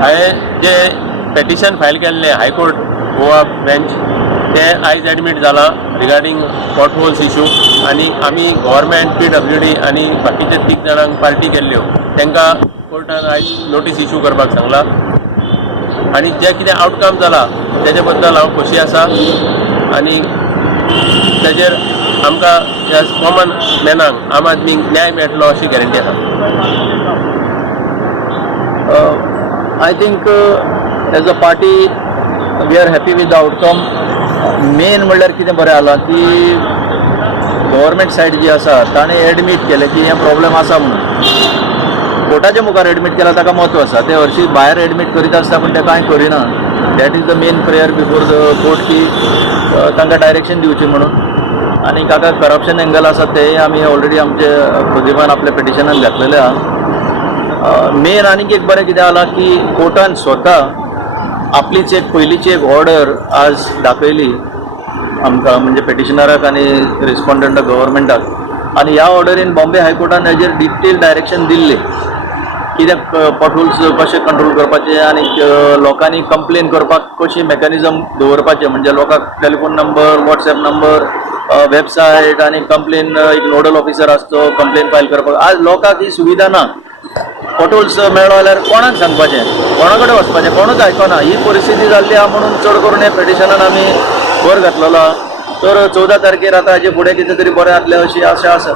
हांवें जे petition file केल्लें हायकोर्ट गोवा बेंच ते आयज एडमीट जाला रिगार्डींग पॉटहोल्स इशू आनी आमी गव्हर्मेंट PWD आनी बाकीचे 3 जाणांक पार्टी केल्ल्यो तांकां कोर्टान आयज नोटीस इशू करपाक सांगला आनी जे कितें आउटकम जाला तेजे बद्दल हांव खोशी आसा आनी तेजेर आमकां ह्या कॉमन मॅनाक आम आदमीक न्याय मेळटलो अशी गॅरंटी आसा. I think as a party we are happy with the outcome. Main म्हणल्यार कितें बरें जालां की गव्हर्मेंट सायड जी आसा ताणें एडमीट केलें की हें प्रॉब्लेम आसा म्हणून कोर्टाच्या मुखार एडमीट केला ताका म्हत्व आसा. ते हरशीं भायर एडमीट करीत आसता पूण ते कांय करिना. That is the main prayer before the court की तांकां डायरेक्शन दिवचें म्हणून आनी काका करप्शन एंगल आसा तेय आमी ऑलरेडी आमचे प्रदीपान आपल्या पिटिशनान घातलेले आहा. मेन आनीक एक बरें कितें जालां की कोर्टान स्वता आपलीच एक पयलींची एक ऑर्डर आज दाखयली आमकां म्हणजे पेटिशनराक आनी रिस्पॉन्डंट गव्हर्मेंटाक आनी ह्या ऑर्डरीन बॉम्बे हायकोर्टान हेजेर डिटेल डायरेक्शन दिल्लें कित्याक पॉटहोल्स कशें कंट्रोल करपाचे आनी लोकांनी कंप्लेन करपाक कशी मेकॅनिझम दवरपाचें म्हणजे लोकांक telephone number WhatsApp number website आनी कंप्लेन एक नोडल ऑफिसर आसतो कंप्लेन फायल करपाक. आज लोकांक ही सुविधा ना. पॉटहोल्स मेळ्ळो जाल्यार कोणाक सांगपाचें कोणा कडेन वचपाचें कोणूच आयकना. ही परिस्थिती जाल्ली आहा म्हणून चड करून हे पेटिशनान आमी भर घातलेलो आहा. तर 14 तारखेर आतां हाजे फुडें कितें तरी बरें जातलें अशी आशा आसा.